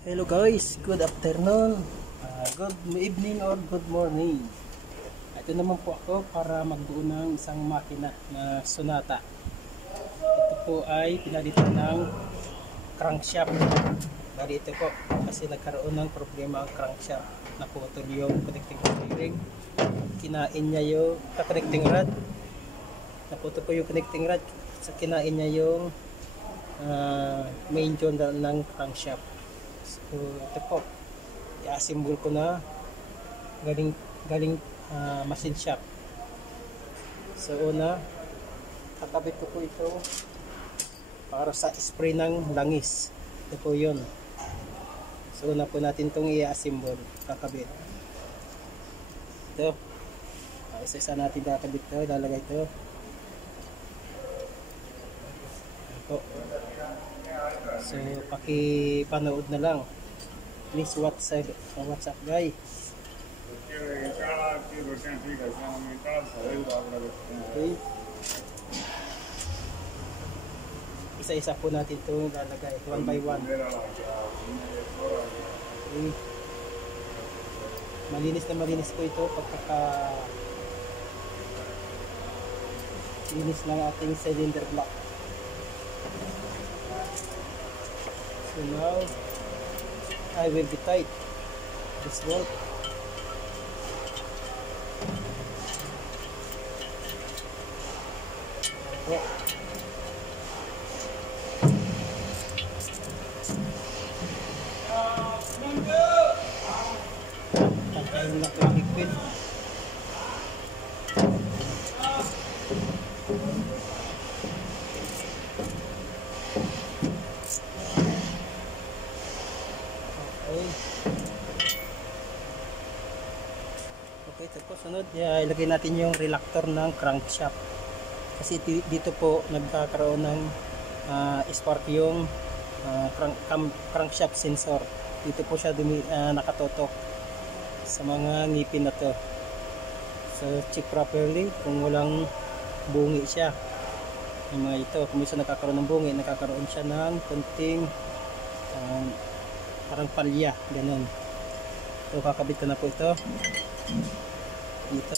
Hello guys, good afternoon, good evening or good morning. Ito naman po ako para magbuo ng isang makina na Sonata. Ito po ay pinalitan ng crankshaft. Bali ito po kasi nagkaroon ng problema ang crankshaft. Naputol yung connecting bearing. Kinain niya yung connecting rod. Naputol po yung connecting rod. Kinain niya yung main joint ng crankshaft. So ito po, i-assemble ko na galing machine shop. So una, kakabit ko po ito para sa spray ng langis. Ito po yun. So una po natin itong i-assemble, kakabit. Ito, isa-isa natin kakabit ito, ilalagay ito. Ito. So pakipanood na lang. Please WhatsApp guys. Okay. Isa-isa po natin ito lalagay, one by one. Okay. Malinis na malinis po ito linis ng ating cylinder block. So now I will be tight this bolt. Oh. Tantayin na ito higpit. Okay, tapos sunod, ilagay natin yung reluctor ng crankshaft. Kasi dito po nagkakaroon ng spark yung crankshaft sensor. Dito po siya nakatotok sa mga ngipin na to. So check properly kung walang bungi siya. Yung mga ito, kung minsan nakakaroon ng bungi, nakakaroon siya ng konting parang palya, ganun. So kakabit ko na po ito dito.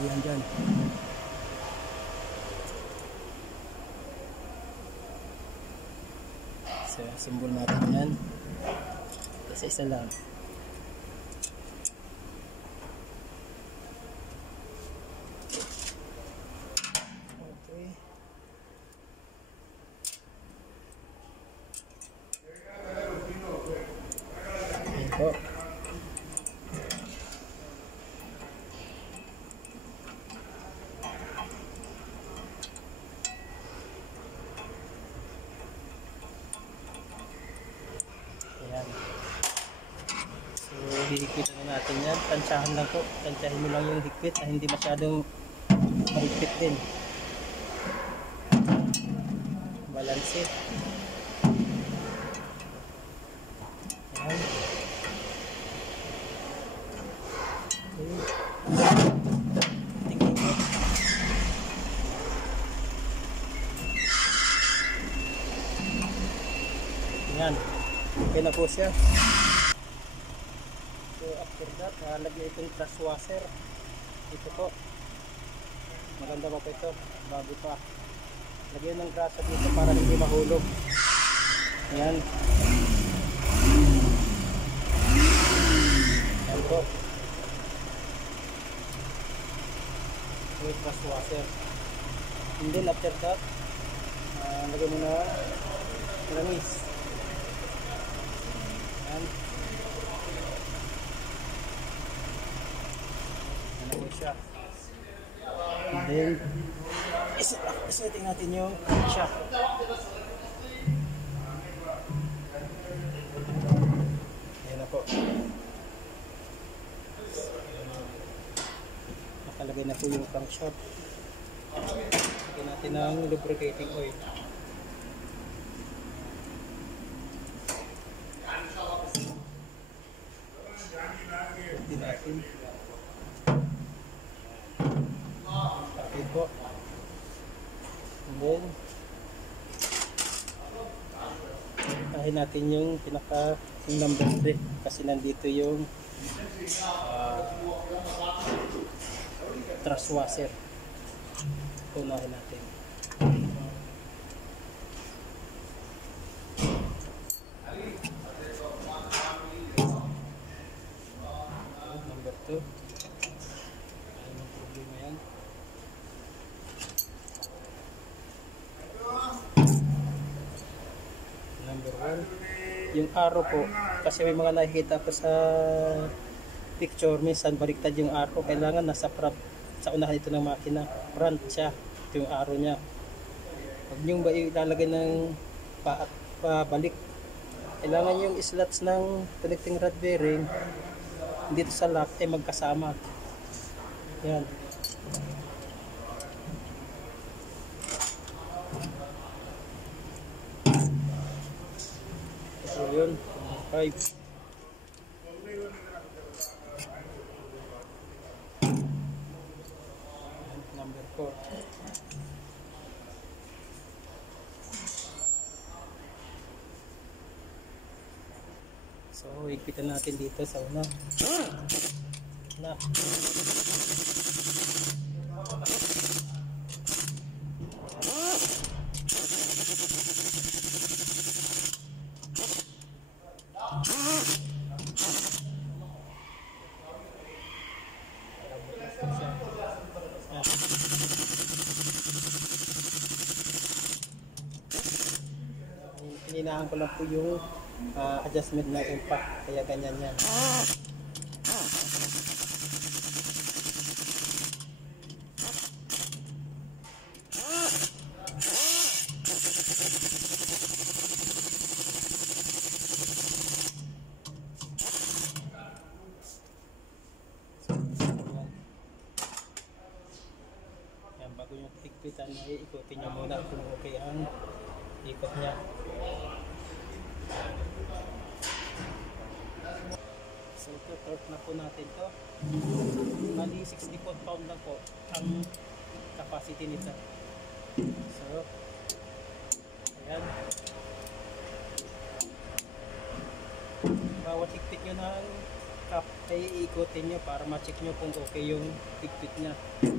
Ayan dyan. So simbol natin yan. Isa-isa lang. Okay. Ito. Ayan. So hihigpitan na natin yan. Tansyahan lang po. Tansyahin mo lang yung higpit na hindi masyadong mahigpit din. Balance it. Ayan. Ayan. Okay na po siya. So after that, lagyan itong trash washer. Ito po. Maganda pa po ito. Bago pa. Lagyan ng grasa dito para hindi mahulog. Ayan. Ayan po. Yung trash washer. And then after that, lagyan mo na langis. Ayan. Ano po siya. And then isetting natin yung shaft. Ayan na po. Nakalagay na po yung crankshaft. Lagyan natin ng lubricating oil. Lagyan natin. Okay po. then tahin natin yung pinaka number 3 kasi nandito yung truss washer. Unahin natin. Number 2. Anong problema yan? Number 1. Yung arrow po, kasi may mga nakikita po sa picture, minsan baliktad yung arrow. Kailangan nasa front, sa unahan ito ng makina. Front siya, ito yung arrow nya. Huwag nyo ba ilalagay ng pabalik. Kailangan yung slots ng connecting rod bearing dito sa lock ay magkasama. Yan. So yun, 5. Number 4. So, higpitan natin dito sa una. Na. Hininahan ko lang po yung adjustment ng impact, kaya ganyan yan. Yan, bago nyo higpitan, ikutin nyo muna kung okay ang ikot niya. So ito, torque na po natin to. Bali 60 pound lang po ang capacity nito. So ayan, bawat higpit nyo ng cap ay iikutin nyo para ma-check nyo kung okay yung higpit nya. Ayan.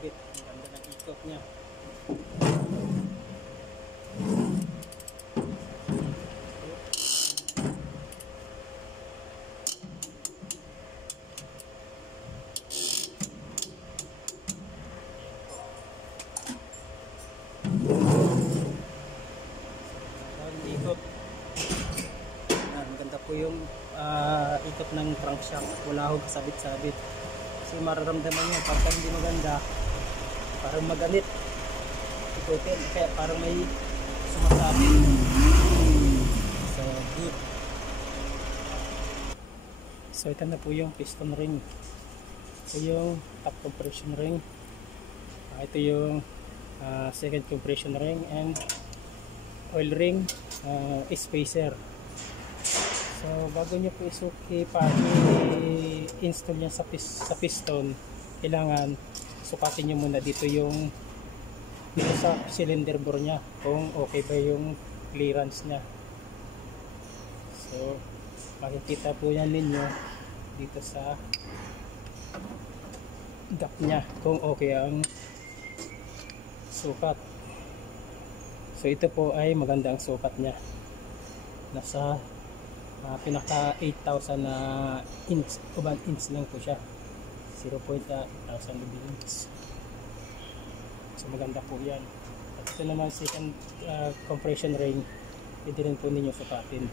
Ang ganda ng ikot niya. Ikot. Ang ganda po yung ikot ng crankshaft. Wala akong kasabit-sabit. Kasi mararamdaman nyo pagka hindi maganda, parang maganit ikutin, kaya parang may sumasabit. So good. So ito na po yung piston ring, ito yung top compression ring, ito yung second compression ring, and oil ring, spacer. So bago nyo po isuki para i-install niya sa piston, kailangan sukatin nyo muna dito sa cylinder bore nya kung okay ba yung clearance nya. So makikita po yan ninyo dito sa gap nya kung okay ang sukat. So ito po ay maganda ang sukat nya, nasa pinaka 8,000 na inch o 1 inch lang po siya, 0.8,000 inch. So maganda po yan. At ito naman second compression ring, pwede rin po ninyo sukatin,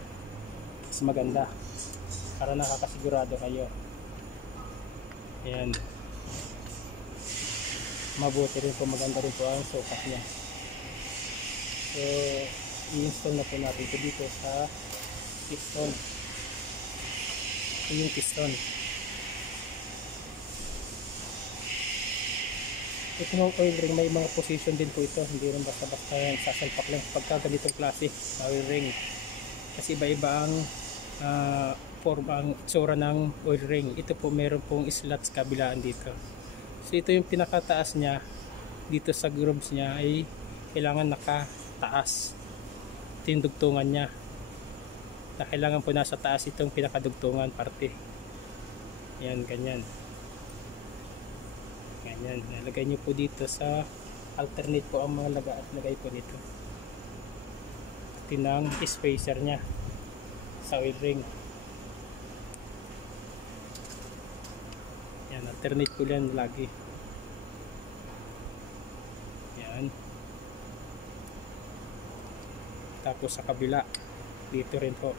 mas maganda para nakakasigurado kayo. Ayan, mabuti rin po, maganda rin po ang sukat niya. So i-install na po natin ito dito sa piston. Ito yung piston. Ito ng oil ring, may mga position din po ito, hindi rin basta-basta sasalpak lang pagka ganitong klase oil ring, kasi iba-iba ang form, ang tsura ng oil ring. Ito po meron pong slots kabilaan dito. So ito yung pinakataas niya, dito sa grooves niya ay kailangan nakataas. Ito yung dugtungan niya, na kailangan po nasa taas itong pinakadugtungan parte. Yan, ganyan. Ganyan, nalagay nyo po dito sa alternate po ang mga lagay po dito. Tinang spacer nya sa oil ring. Yan, alternate po yan lagi. Yan. Tapos sa kabila dito rin po,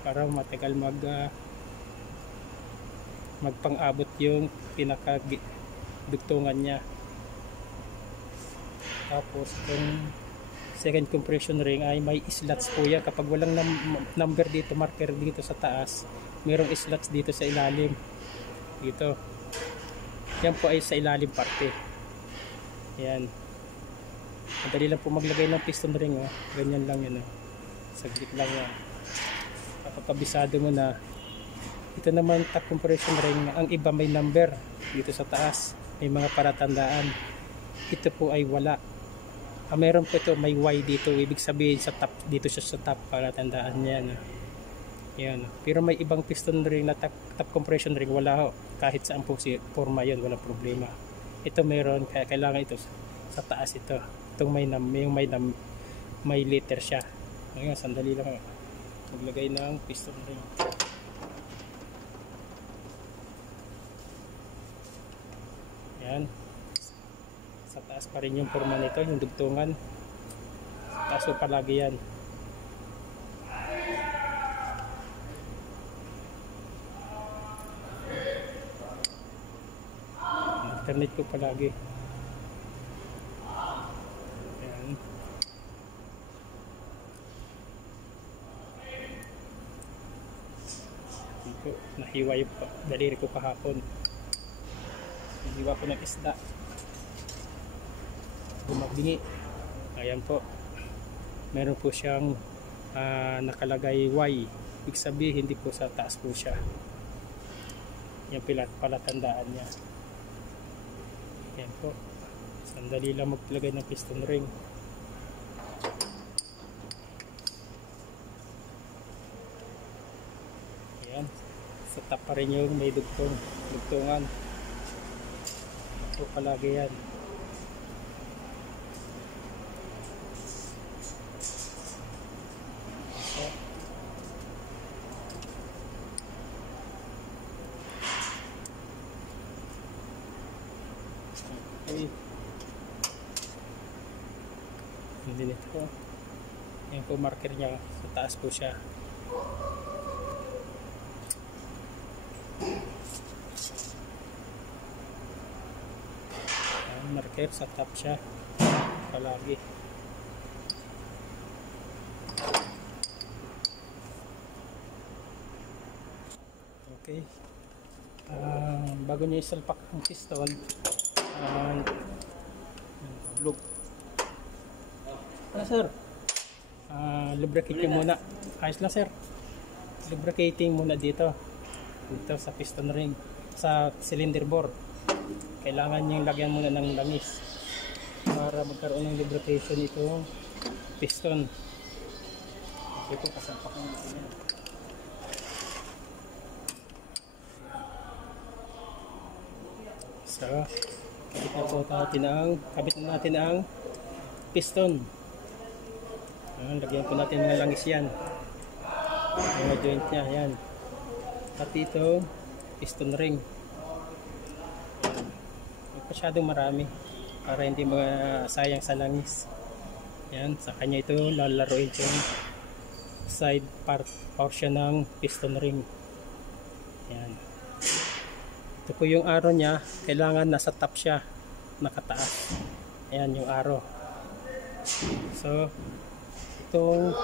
para matagal magpang-abot yung pinakadugtungan nya. Tapos itong second compression ring ay may slots po yan. Kapag walang number dito, marker dito sa taas, mayroong slots dito sa ilalim dito. Yan po ay sa ilalim parte. Yan, madali lang po maglagay ng piston ring, oh. Ganyan lang yun, oh. Saglit lang yan. Kapag kabisado mo na. Ito naman top compression ring, ang iba may number dito sa taas, may mga palatandaan. Ito po ay wala. Meron po ito, may Y dito, ibig sabihin sa top, dito siya sa top, palatandaan niya, no? Yan. Pero may ibang piston ring na top compression ring, wala ho. Kahit saan po si forma yun, walang problema. Ito meron, kaya kailangan ito sa taas ito. Itong may liter siya. Ngayon, sandali lang, maglagay ng piston ring. Yan. Sa taas pa rin yung forma nito, yung dugtungan. Sa taas po palagi yan. Alternate ko palagi. Yan. Ito, nahiwa yung daliri ko kahapon. Nahiwa ko ng isda. Bumabingi. Ayan po. Meron po siyang nakalagay Y. Ibig sabihin, hindi po sa taas po siya. Yan palatandaan niya. Yan po. Sandali lang maglagay ng piston ring. Yan. Sa top pa rin yung may dugtungan. Ito palagi yan. Okay. Hindi nito. Yan po marker niya. Sa taas po siya. Yan, marker sa top siya. Palagi. Okay. Bago niya isalpak ang piston, lube. Sir, lubricating muna. Ayos lang, sir. Lubricating muna dito sa piston ring, sa cylinder bore. Kailangan niyang lagyan muna ng langis para magkaroon ng lubrication itong piston. Okay po, kasalpak ng natin. So, kabit na natin ang piston. Lagyan po natin mga langis yan, mga joint nya yan, pati ito piston ring. Huwag masyadong marami para hindi sayang sa langis. Yan, sa kanya ito lalaroin yung side portion ng piston ring. Yan. Ito po yung arrow nya, kailangan nasa top siya, nakataas. Ayan yung arrow. So itong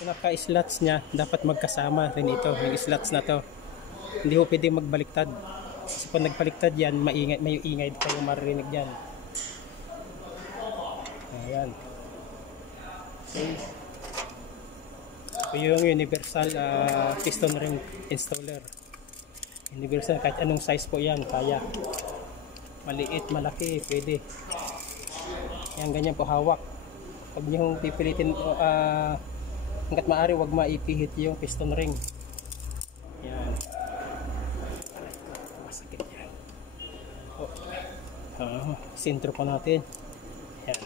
pinaka-slots niya dapat magkasama rin ito, yung slots na to. Hindi ho pwede magbaliktad. Kasi kung nagbaliktad yan, may ingay kayo maririnig dyan. Ayan. Okay. Ito yung universal piston ring installer. Universal, kahit anong size po yan, kaya. Maliit, malaki, pwede. Yan, ganyan po hawak. Huwag nyo pipilitin, hanggat maaari, huwag maipihit yung piston ring. Yan. Masakit yan. Sintro po natin. Yan.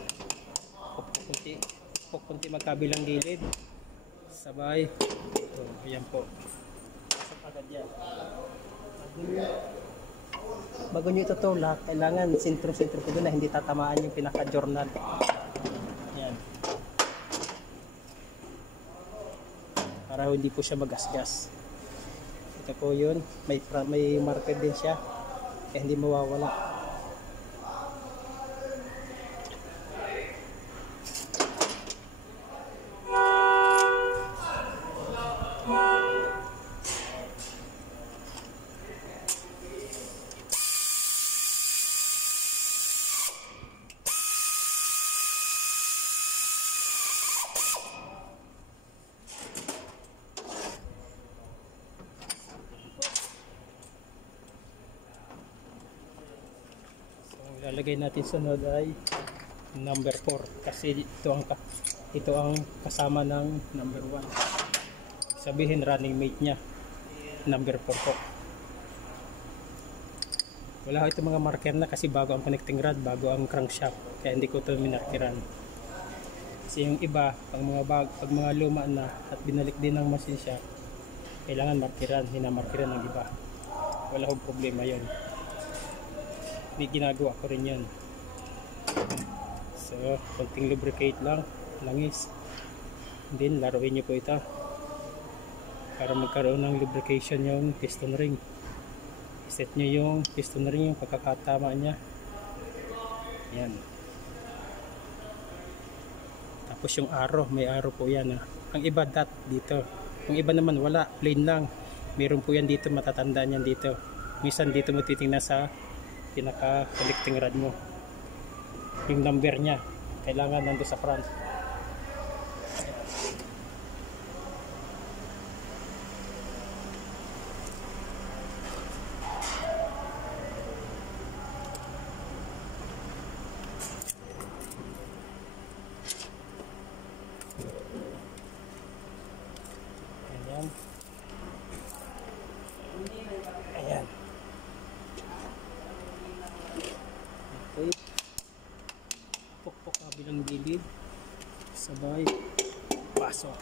Pupunti magkabilang gilid. Sabay. So, ayan po. Pasok agad yan. Bago nyo itutulak, kailangan sintro-sintro po doon na hindi tatamaan yung pinaka-journal. Yan. Para hindi po siya magasgas. Ito po yun. May marker din siya. Kaya hindi mawawala. Lalagay natin sunod ay number 4 kasi ito ang kasama ng number 1. Sabihin running mate niya number 4 po. Wala ko itong mga marker na kasi bago ang connecting rod, bago ang crankshaft, kaya hindi ko ito minarkiran. Kasi yung iba pag mga luma na at binalik din ng machine siya, kailangan markiran, hinamarkiran ng iba. Wala akong problema yon. May ginagawa ko rin yan. So konting lubricate lang, langis, then laruin nyo po ito para magkaroon ng lubrication yung piston ring. Iset nyo yung piston ring, yung pagkakatama nya. Yan. Tapos yung arrow, may arrow po yan. Ang iba dot dito, yung iba naman wala, plain lang. Meron po yan dito, matatandaan yan dito. Minsan dito mo titingnan sa pinaka connecting rod mo, yung number nya kailangan nando sa front. Ayan. Ayan. Okay. Pukpok kabilang gilid. Sabay. Pasok.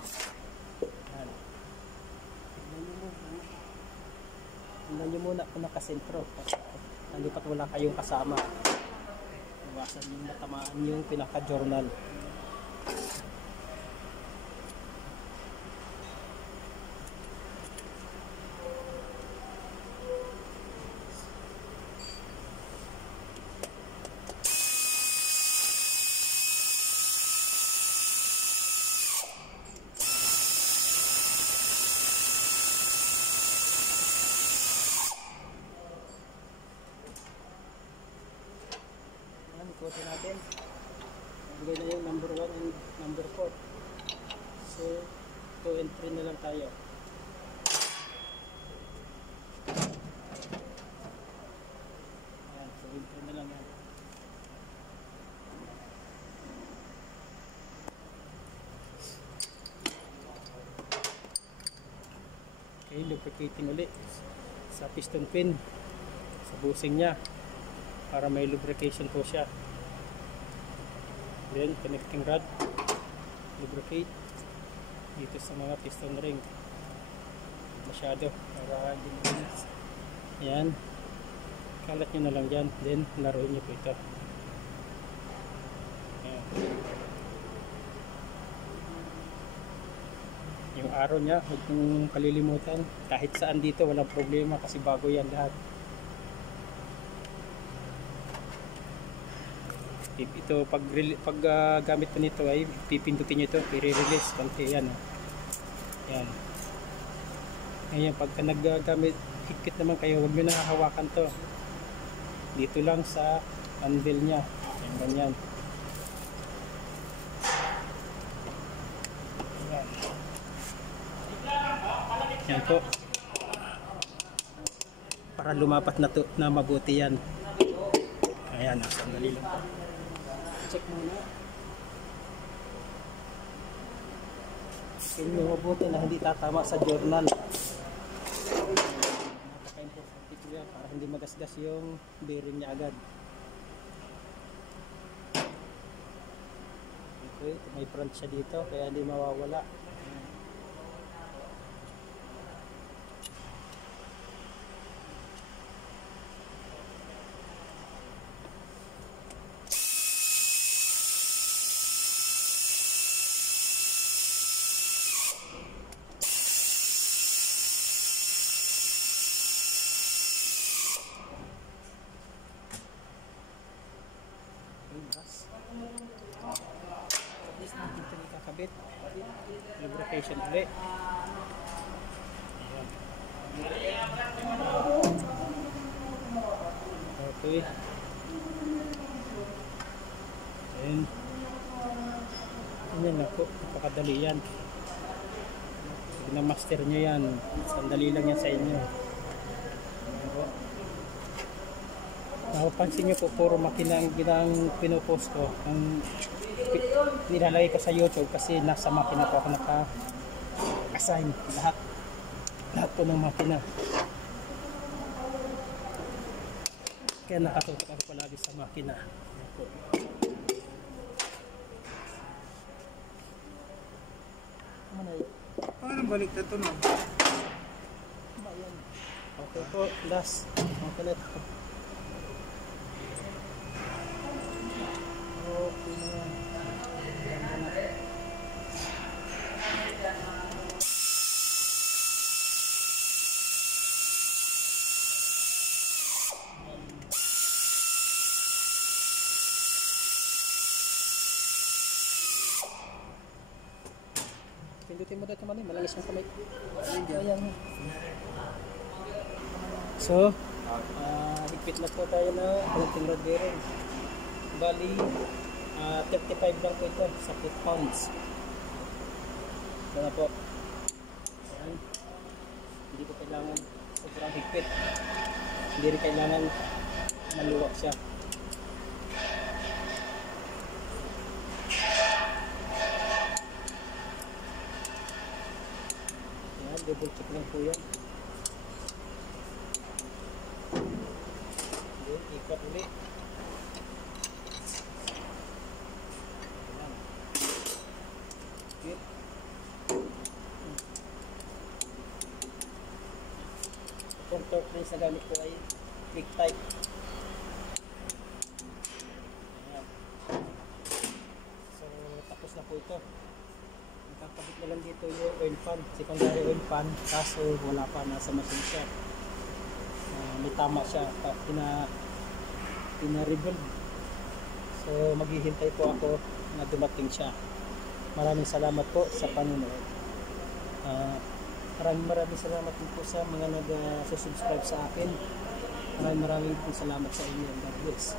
Ayan. Tingnan nyo muna kung nakasentro. Nalipat wala kayong kasama. Iwasan yung matamaan yung pinaka-journal. Ikutin natin. Nagay na yung number 1 and number 4. So 2 and 3 na lang tayo. Ayan, 2 and 3 na lang yan. Okay, lubricating ulit sa piston pin, sa bushing nya para may lubrication po siya. Then connecting rod, lubricate dito sa mga piston ring masyado para hindi malinis. Ayan, kalat nyo na lang dyan, then laruin nyo po ito. Ayan. Yung arrow nya huwag kong kalilimutan, kahit saan dito walang problema kasi bago yan lahat. Ito pag gamit mo nito ay pipindutin nyo ito, i-release konti yan. Yan. Ngayon pagka naggamit higpit naman kayo, huwag nyo na hawakan to. Dito lang sa anvil nya. Yan, ganyan. Yan. Yan po. Para lumapat na to na mabuti yan. Ayan, sandali lang po. Check muna. Check nyo mabuti na hindi tatama sa journal. Napaka-importante po yan para hindi magasgas yung bearing niya agad. Okay, may front siya dito kaya hindi mawawala. At least natin ito ikakabit. Lubrication ulit. Okay. And yan na po, napakadali yan. Pag na-master nyo yan, sandali lang yan sa inyo. Napapansin nyo po, puro makina ang pinupost ko. Ang nilalagay ko sa YouTube kasi nasa makina po ako naka-assign. Lahat po ng makina. Kaya nakatutok ako palagi sa makina. Paano balik na ito, no? Okay po, last. Okay na ito. Okay na yan. Pindutin mo dito man, malangis yung kamay. Ayan. So, higpit na po tayo na connecting rod bearing. Bali, 35 lang po ito sa foot-pounds. Ito na po. Ayan. Hindi ko kailangan sobrang higpit. Hindi rin kailangan maluwag siya. Ayan, double check lang po yan. Ayan, ikot ulit. Okay. Itong torque lines na gamit ko ay click type. Ayan. So, tapos na po ito. Nakakabit na lang dito yung oil pan, secondary oil pan, kaso wala pa, nasa machine siya. May tama siya, pina-rebuild. So, maghihintay po ako na dumating siya. Maraming salamat po sa panonood. Maraming salamat po sa mga nag-subscribe sa akin. Maraming salamat sa inyo. God bless.